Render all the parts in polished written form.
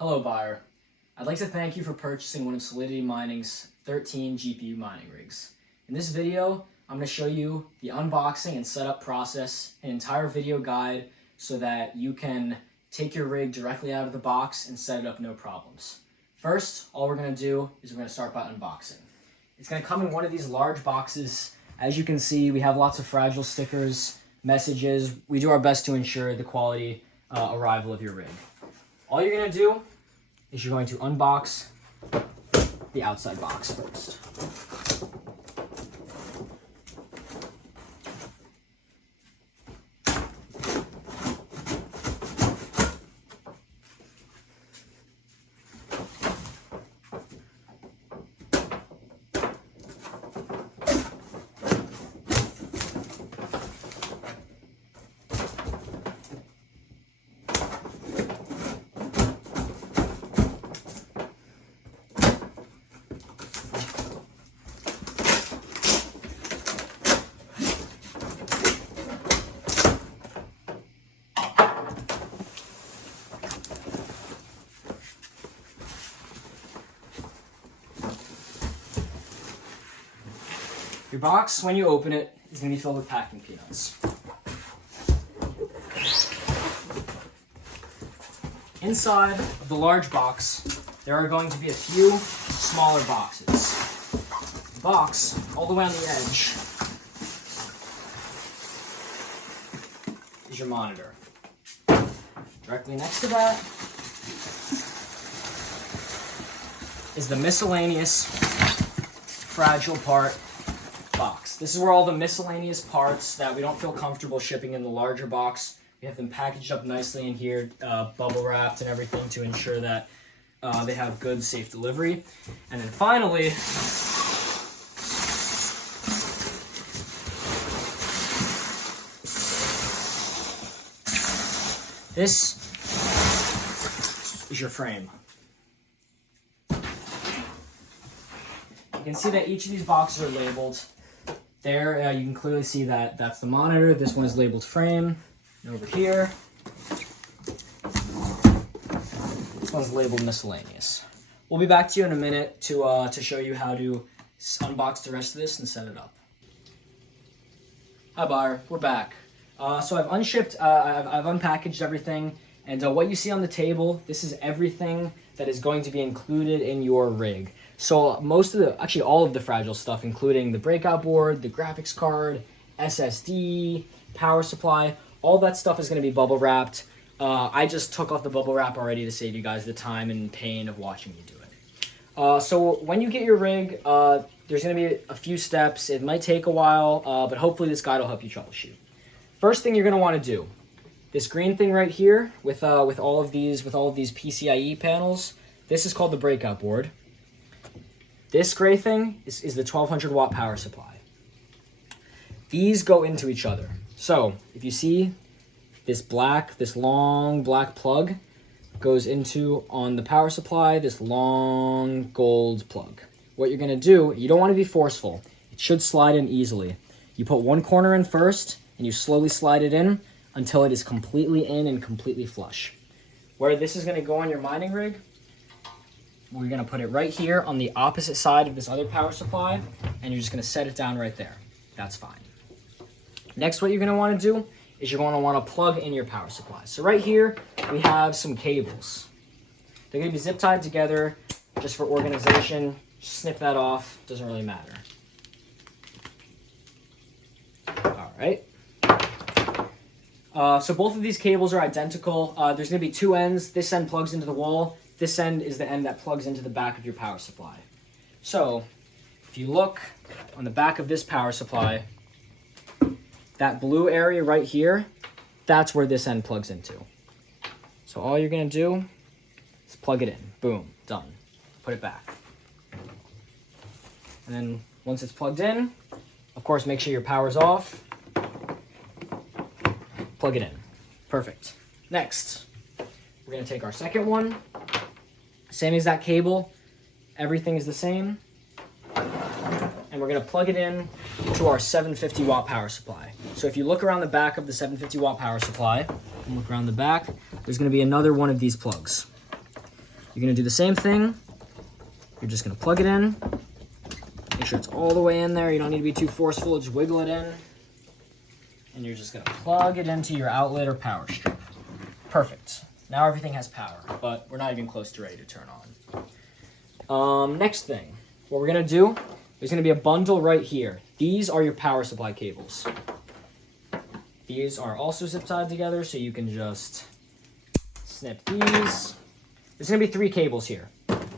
Hello buyer. I'd like to thank you for purchasing one of Solidity Mining's 13 GPU mining rigs. In this video, I'm going to show you the unboxing and setup process, an entire video guide so that you can take your rig directly out of the box and set it up no problems. First, all we're going to do is we're going to start by unboxing. It's going to come in one of these large boxes. As you can see, we have lots of fragile stickers, messages. We do our best to ensure the quality arrival of your rig. All you're going to do is you're going to unbox the outside box first. Your box, when you open it, is going to be filled with packing peanuts. Inside of the large box, there are going to be a few smaller boxes. The box, all the way on the edge, is your monitor. Directly next to that is the miscellaneous fragile part box. This is where all the miscellaneous parts that we don't feel comfortable shipping in the larger box, we have them packaged up nicely in here, bubble wrapped and everything to ensure that they have good, safe delivery. And then finally, this is your frame. You can see that each of these boxes are labeled. There, you can clearly see that that's the monitor. This one is labeled frame. And over here, this one's labeled miscellaneous. We'll be back to you in a minute to show you how to unbox the rest of this and set it up. Hi buyer, we're back. So I've unshipped, I've unpackaged everything, and what you see on the table, this is everything that is going to be included in your rig. So actually all of the fragile stuff, including the breakout board, the graphics card, SSD, power supply, all that stuff is going to be bubble wrapped. I just took off the bubble wrap already to save you guys the time and pain of watching me do it. So when you get your rig, there's going to be a few steps. It might take a while, but hopefully this guide will help you troubleshoot. First thing you're going to want to do, this green thing right here with all of these PCIe panels, this is called the breakout board. This gray thing is the 1200 watt power supply. These go into each other. So if you see this long black plug goes into on the power supply, this long gold plug. What you're gonna do, you don't wanna be forceful. It should slide in easily. You put one corner in first and you slowly slide it in until it is completely in and completely flush. Where this is gonna go on your mining rig, we're going to put it right here on the opposite side of this other power supply, and you're just going to set it down right there. That's fine. Next, what you're going to want to do is you're going to want to plug in your power supply. So right here, we have some cables. They're going to be zip tied together just for organization. Just snip that off. Doesn't really matter. All right. So both of these cables are identical. There's going to be two ends. This end plugs into the wall. This end is the end that plugs into the back of your power supply. So if you look on the back of this power supply, that blue area right here, that's where this end plugs into. So all you're going to do is plug it in. Boom, done. Put it back. And then once it's plugged in, of course, make sure your power's off. Plug it in. Perfect. Next, we're going to take our second one. Same exact cable, everything is the same, and we're going to plug it in to our 750 watt power supply. So if you look around the back of the 750 watt power supply, and look around the back, there's going to be another one of these plugs. You're gonna do the same thing. You're just gonna plug it in. Make sure it's all the way in there. You don't need to be too forceful, just wiggle it in. And you're just gonna plug it into your outlet or power strip. Perfect. Now everything has power, but we're not even close to ready to turn on. Next thing, what we're gonna do, there's gonna be a bundle right here. These are your power supply cables. These are also zip tied together, so you can just snip these. There's gonna be 3 cables here.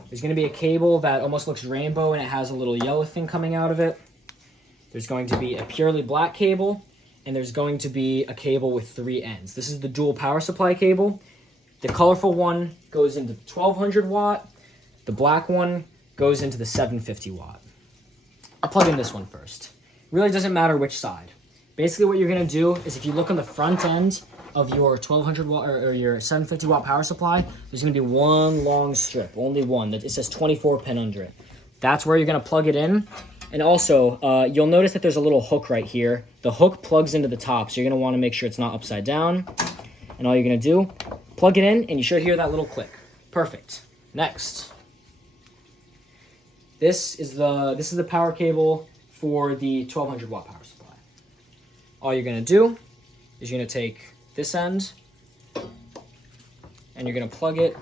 There's gonna be a cable that almost looks rainbow and it has a little yellow thing coming out of it. There's going to be a purely black cable, and there's going to be a cable with 3 ends. This is the dual power supply cable. The colorful one goes into the 1200 watt. The black one goes into the 750 watt. I'll plug in this one first. Really doesn't matter which side. Basically what you're gonna do is if you look on the front end of your 1200 watt or your 750 watt power supply, there's gonna be one long strip, only one, that it says 24 pin under it. That's where you're gonna plug it in. And also, you'll notice that there's a little hook right here. The hook plugs into the top, so you're gonna wanna make sure it's not upside down. And all you're gonna do, plug it in, and you should hear that little click. Perfect. Next. This is the power cable for the 1200 watt power supply. All you're gonna do is you're gonna take this end, and you're gonna plug it,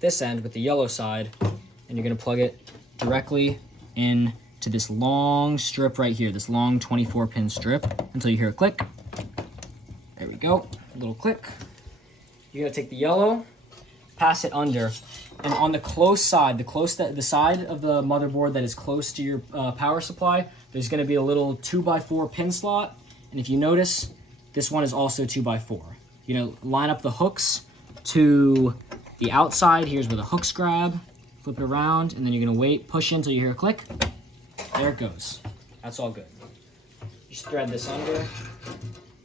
this end with the yellow side, and you're gonna plug it directly in to this long strip right here, this long 24 pin strip, until you hear a click. There we go, a little click. You're gonna take the yellow, pass it under, and on the close side, the side of the motherboard that is close to your power supply, there's gonna be a little 2x4 pin slot, and if you notice, this one is also 2x4. You're gonna line up the hooks to the outside. Here's where the hooks grab, flip it around, and then you're gonna wait, push in until you hear a click. There it goes. That's all good. Just thread this under.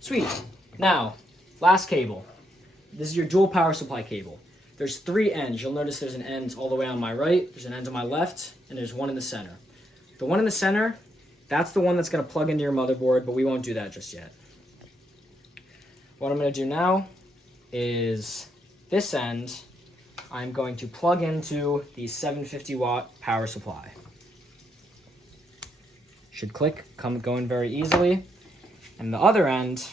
Sweet. Now, last cable. This is your dual power supply cable. There's 3 ends. You'll notice there's an end all the way on my right, there's an end on my left, and there's one in the center. The one in the center, that's the one that's gonna plug into your motherboard, but we won't do that just yet. What I'm gonna do now is this end, I'm going to plug into the 750 watt power supply. Should click, go in very easily. And the other end,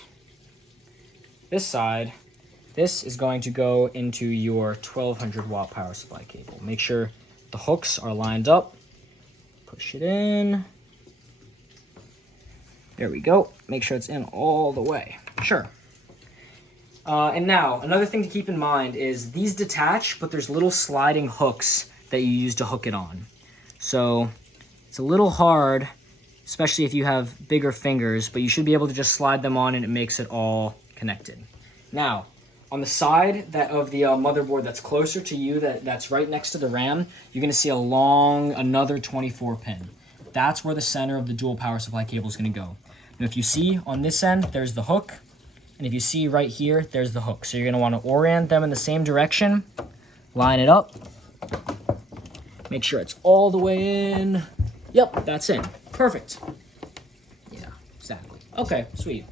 this side, this is going to go into your 1200 watt power supply cable. Make sure the hooks are lined up. Push it in. There we go. Make sure it's in all the way. Sure. And now, another thing to keep in mind is these detach, but there's little sliding hooks that you use to hook it on. So it's a little hard, especially if you have bigger fingers, but you should be able to just slide them on and it makes it all connected. Now, on the side of the motherboard that's closer to you, that's right next to the RAM, you're gonna see another 24 pin. That's where the center of the dual power supply cable is gonna go. And if you see on this end, there's the hook. And if you see right here, there's the hook. So you're gonna wanna orient them in the same direction, line it up, make sure it's all the way in. Yep, that's in. Perfect. Yeah, exactly. Okay, sweet.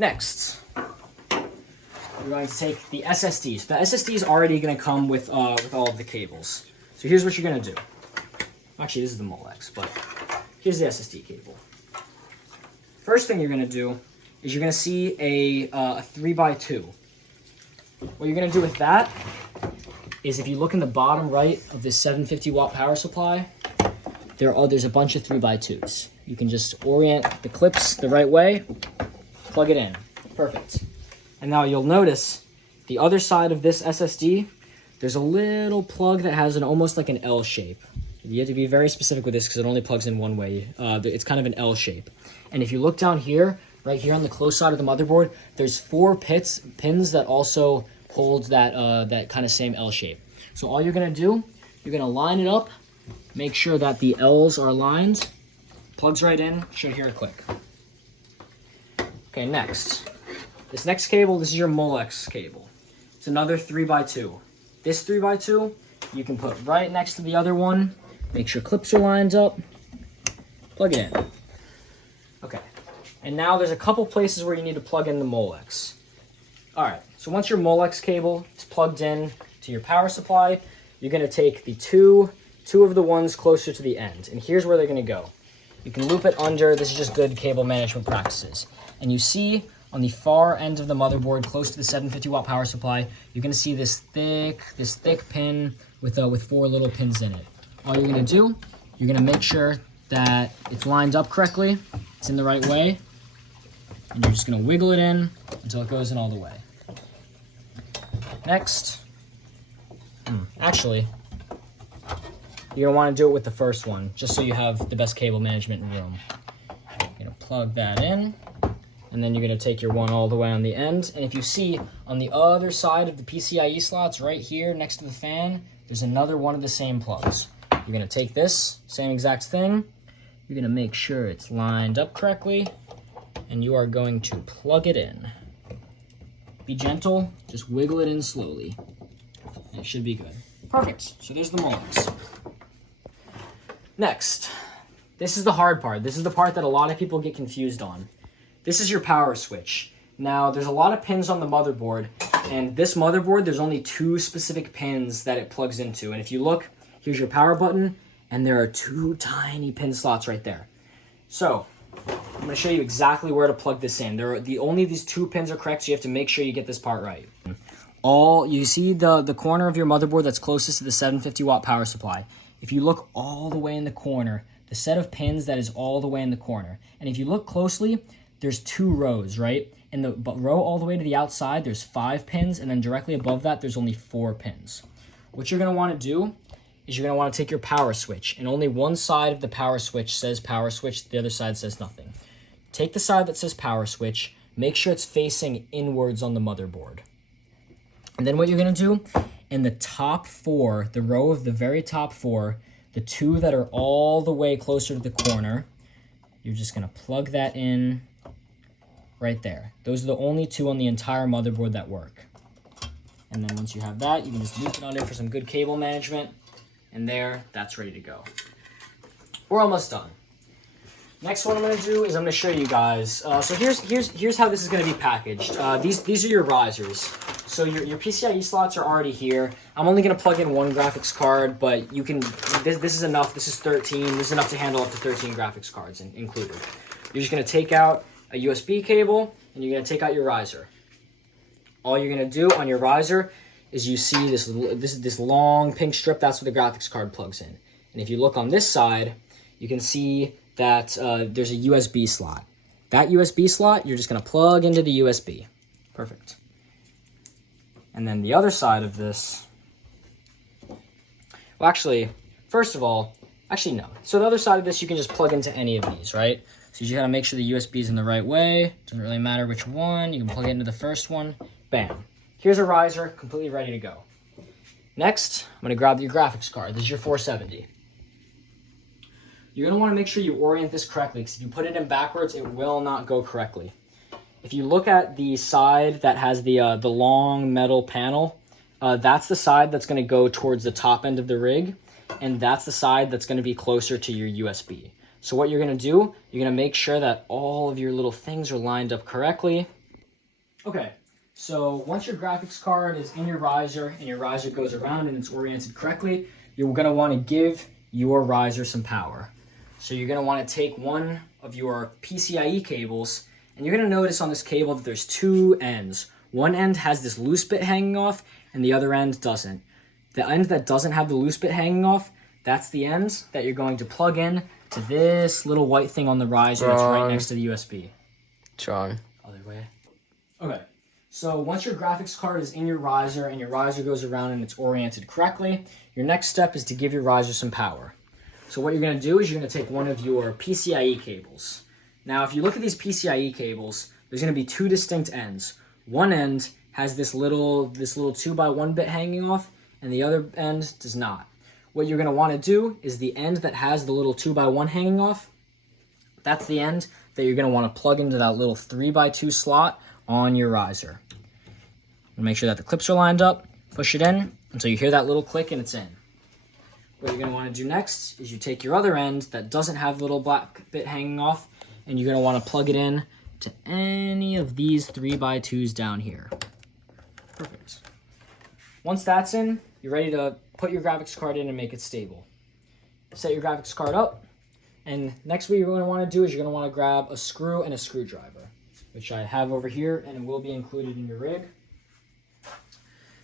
Next, we're going to take the SSD. So the SSD is already going to come with all of the cables. So here's what you're going to do. Actually, this is the Molex, but here's the SSD cable. First thing you're going to do is you're going to see a 3x2. What you're going to do with that is if you look in the bottom right of this 750 watt power supply, there's a bunch of 3x2s. You can just orient the clips the right way, plug it in. Perfect. And now you'll notice the other side of this SSD, there's a little plug that has almost like an L shape. You have to be very specific with this because it only plugs in one way. It's kind of an L shape. And if you look down here, right here on the close side of the motherboard, there's 4 pins that also hold that kind of same L shape. So all you're gonna do, you're gonna line it up, make sure that the L's are aligned, plugs right in, should hear a click. Okay, next. This next cable, this is your Molex cable. It's another 3x2. This 3x2, you can put right next to the other one, make sure clips are lined up, plug it in. Okay, and now there's a couple places where you need to plug in the Molex. All right, so once your Molex cable is plugged in to your power supply, you're going to take the two of the ones closer to the end, and here's where they're going to go. You can loop it under. This is just good cable management practices. And you see on the far end of the motherboard, close to the 750 watt power supply, you're going to see this thick pin with 4 little pins in it. All you're going to do, you're going to make sure that it's lined up correctly, it's in the right way, and you're just going to wiggle it in until it goes in all the way. Next, actually, you're going to want to do it with the first one, just so you have the best cable management in the room. You're going to plug that in, and then you're going to take your one all the way on the end. And if you see on the other side of the PCIe slots right here next to the fan, there's another one of the same plugs. You're going to take this, same exact thing. You're going to make sure it's lined up correctly, and you are going to plug it in. Be gentle, just wiggle it in slowly, and it should be good. Perfect. So there's the mullets. Next, this is the hard part. This is the part that a lot of people get confused on. This is your power switch. Now, there's a lot of pins on the motherboard, and this motherboard, there's only 2 specific pins that it plugs into. And if you look, here's your power button, and there are 2 tiny pin slots right there. So, I'm going to show you exactly where to plug this in. Only these 2 pins are correct, so you have to make sure you get this part right. You see the corner of your motherboard that's closest to the 750 watt power supply. If you look all the way in the corner, the set of pins that is all the way in the corner. And if you look closely, there's 2 rows, right? In the row all the way to the outside, there's 5 pins, and then directly above that, there's only 4 pins. What you're going to want to do is you're going to want to take your power switch, and only one side of the power switch says power switch, the other side says nothing. Take the side that says power switch, make sure it's facing inwards on the motherboard. And then what you're going to do, in the top 4, the row of the very top 4, the 2 that are all the way closer to the corner, you're just going to plug that in right there. Those are the only 2 on the entire motherboard that work. And then once you have that, you can just loop it under for some good cable management. And there, that's ready to go. We're almost done. Next one I'm going to do is I'm going to show you guys. So here's how this is going to be packaged. These are your risers. So your PCIe slots are already here. I'm only going to plug in 1 graphics card, but you can. This is enough. This is 13. This is enough to handle up to 13 graphics cards included. You're just going to take out a USB cable and you're going to take out your riser. All you're going to do on your riser is you see this long pink strip. That's where the graphics card plugs in. And if you look on this side, you can see that there's a USB slot. That USB slot, you're just going to plug into the USB. Perfect. And then the other side of this, well, actually, first of all, actually, no. So the other side of this, you can just plug into any of these, right? So you just got to make sure the USB is in the right way. Doesn't really matter which one. You can plug it into the first one. Bam. Here's a riser, completely ready to go. Next, I'm going to grab your graphics card. This is your 470. You're going to want to make sure you orient this correctly, because if you put it in backwards, it will not go correctly. If you look at the side that has the long metal panel, that's the side that's going to go towards the top end of the rig, and that's the side that's going to be closer to your USB. So what you're going to do, you're going to make sure that all of your little things are lined up correctly. Okay, so once your graphics card is in your riser, and your riser goes around and it's oriented correctly, you're going to want to give your riser some power. So you're going to want to take one of your PCIe cables, and you're going to notice on this cable that there's 2 ends. One end has this loose bit hanging off, and the other end doesn't. The end that doesn't have the loose bit hanging off, that's the end that you're going to plug in to this little white thing on the riser that's right next to the USB. Wrong. Other way. Okay, so once your graphics card is in your riser and your riser goes around and it's oriented correctly, your next step is to give your riser some power. So what you're going to do is you're going to take one of your PCIe cables. Now, if you look at these PCIe cables, there's going to be 2 distinct ends. One end has this little 2x1 bit hanging off, and the other end does not. What you're going to want to do is the end that has the little 2x1 hanging off, that's the end that you're going to want to plug into that little 3x2 slot on your riser. And make sure that the clips are lined up, push it in until you hear that little click and it's in. What you're going to want to do next is you take your other end that doesn't have the little black bit hanging off, and you're going to want to plug it in to any of these 3x2s down here. Perfect. Once that's in, you're ready to put your graphics card in and make it stable. Set your graphics card up, and next what you're going to want to do is you're going to want to grab a screw and a screwdriver, which I have over here, and it will be included in your rig.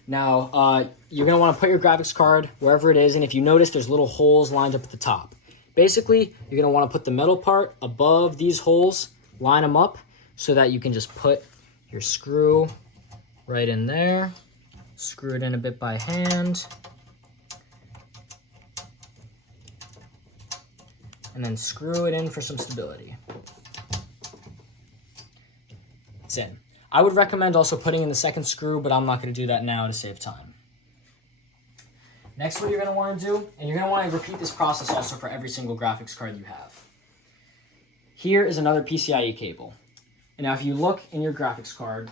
Now, you're going to want to put your graphics card wherever it is, and if you notice, there's little holes lined up at the top. Basically, you're going to want to put the metal part above these holes, line them up, so that you can just put your screw right in there, screw it in a bit by hand, and then screw it in for some stability. It's in. I would recommend also putting in the second screw, but I'm not going to do that now to save time. Next, what you're going to want to do, and you're going to want to repeat this process also for every single graphics card you have. Here is another PCIe cable. And now if you look in your graphics card,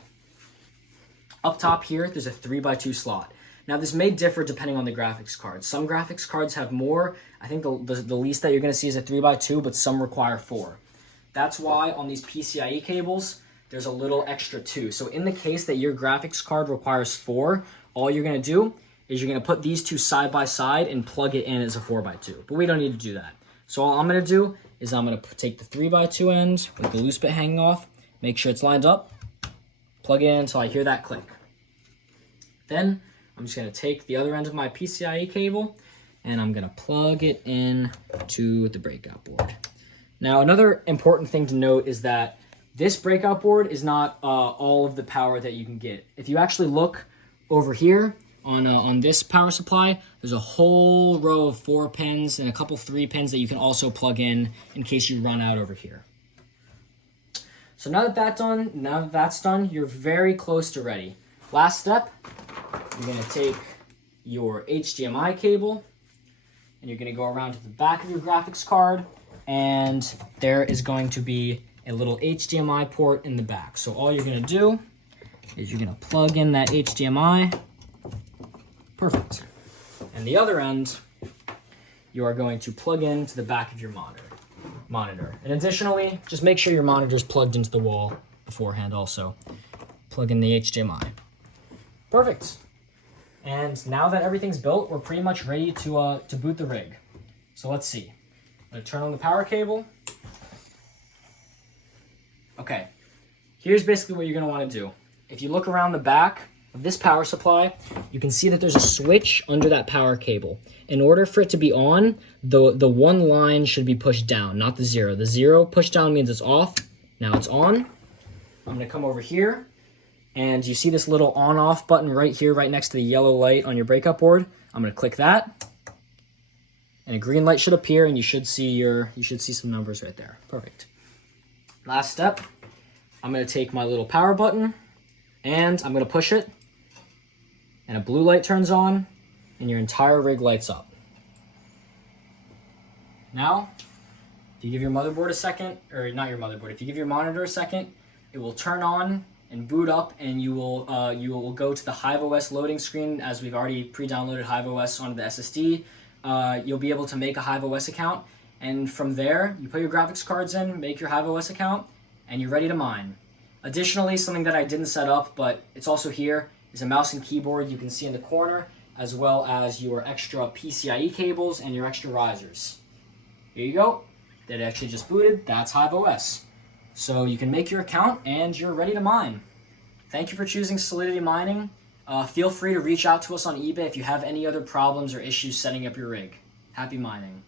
up top here, there's a 3x2 slot. Now this may differ depending on the graphics card. Some graphics cards have more. I think the least that you're going to see is a 3x2, but some require 4. That's why on these PCIe cables, there's a little extra 2. So in the case that your graphics card requires 4, all you're going to do is you're going to put these two side by side and plug it in as a 4x2. But we don't need to do that. So all I'm going to do is I'm going to take the 3x2 end with the loose bit hanging off, make sure it's lined up, plug it in until I hear that click. Then I'm just going to take the other end of my PCIe cable and I'm going to plug it in to the breakout board. Now another important thing to note is that this breakout board is not all of the power that you can get. If you actually look over here on this power supply, there's a whole row of 4 pins and a couple 3 pins that you can also plug in case you run out over here. So now that that's done, you're very close to ready. Last step, you're going to take your HDMI cable and you're going to go around to the back of your graphics card, and there is going to be a little HDMI port in the back. So all you're going to do is you're going to plug in that HDMI. Perfect. And the other end, you are going to plug into the back of your monitor. And additionally, just make sure your monitor is plugged into the wall beforehand also. Plug in the HDMI. Perfect. And now that everything's built, we're pretty much ready to boot the rig. So let's see. I'm going to turn on the power cable. Okay, here's basically what you're going to want to do. If you look around the back of this power supply, you can see that there's a switch under that power cable. In order for it to be on, the one line should be pushed down, not the 0. The 0 pushed down means it's off. Now it's on. I'm going to come over here, and you see this little on-off button right here, right next to the yellow light on your breakout board. I'm going to click that, and a green light should appear, and you should see some numbers right there. Perfect. Last step, I'm going to take my little power button and I'm going to push it, and a blue light turns on and your entire rig lights up. Now, if you give your motherboard a second, or not your motherboard, if you give your monitor a second, it will turn on and boot up, and you will go to the HiveOS loading screen, as we've already pre-downloaded HiveOS onto the SSD. You'll be able to make a HiveOS account. And from there, you put your graphics cards in, make your HiveOS account, and you're ready to mine. Additionally, something that I didn't set up, but it's also here, is a mouse and keyboard you can see in the corner, as well as your extra PCIe cables and your extra risers. Here you go. That actually just booted. That's HiveOS. So you can make your account, and you're ready to mine. Thank you for choosing Solidity Mining. Feel free to reach out to us on eBay if you have any other problems or issues setting up your rig. Happy mining.